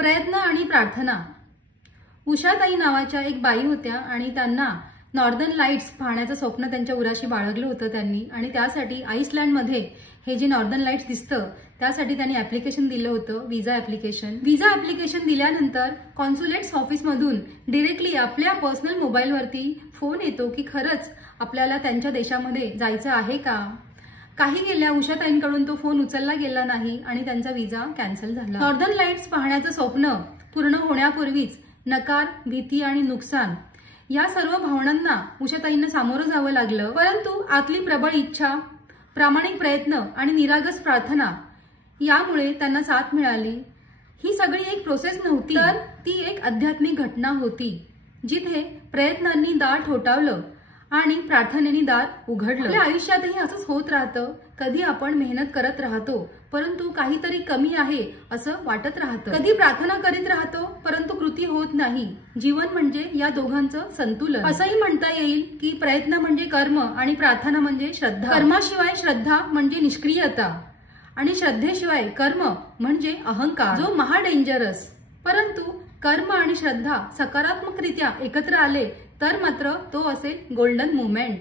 प्रयत्न आणि प्रार्थना। उषाताई नावाच्या एक बाई होत्या आणि त्यांना नॉर्दर्न लाईट्स पाहण्याचं स्वप्न त्यांच्या उराशी बाळगलं होतं त्यांनी, आणि त्यासाठी आईसलँडमध्ये हे जे नॉर्दर्न लाईट्स दिसतं त्यासाठी त्यांनी ऍप्लिकेशन दिलं होतं, विजा ऍप्लिकेशन दिल्यानंतर कॉन्सुलेट्स ऑफिसमधून डायरेक्टली आपल्या पर्सनल मोबाईलवरती फोन येतो की खरंच आपल्याला त्यांच्या देशामध्ये जायचं आहे का। काही गेल्या उषाताईंकडून तो फोन उचलला गेला नाही आणि त्यांचा विजा कॅन्सल झाला। नॉर्दर्न लाईट्स पाहण्याचं स्वप्न पूर्ण होण्यापूर्वीच नकार, भीती आणि नुकसान या सर्व भावनांना उषाताईंना सामोरं जावं लागलं, परंतु आतली प्रबळ इच्छा, प्रामाणिक प्रयत्न आणि निरागस प्रार्थना यामुळे त्यांना साथ मिळाली। ही सगळी एक प्रोसेस नव्हती, तर ती एक आध्यात्मिक घटना होती जिथे प्रयत्नांनी दार ठोठावलं आणि प्रार्थनेने दार उघडलं। आपल्या आयुष्यातही असंच होत राहतं, कधी आपण मेहनत करत राहतो परंतु काहीतरी कमी आहे असं वाटत राहतं, कधी प्रार्थना करीत राहतो परंतु कृती होत नाही। जीवन म्हणजे या दोघांचं संतुलन। असंही म्हणता येईल की प्रयत्न म्हणजे कर्म आणि प्रार्थना म्हणजे श्रद्धा। कर्माशिवाय श्रद्धा म्हणजे निष्क्रियता आणि श्रद्धेशिवाय कर्म म्हणजे अहंकार, जो महा डेंजरस। परंतु कर्म आणि श्रद्धा सकारात्मकरित्या एकत्र आले तर मात्र तो असेल गोल्डन मुवमेंट।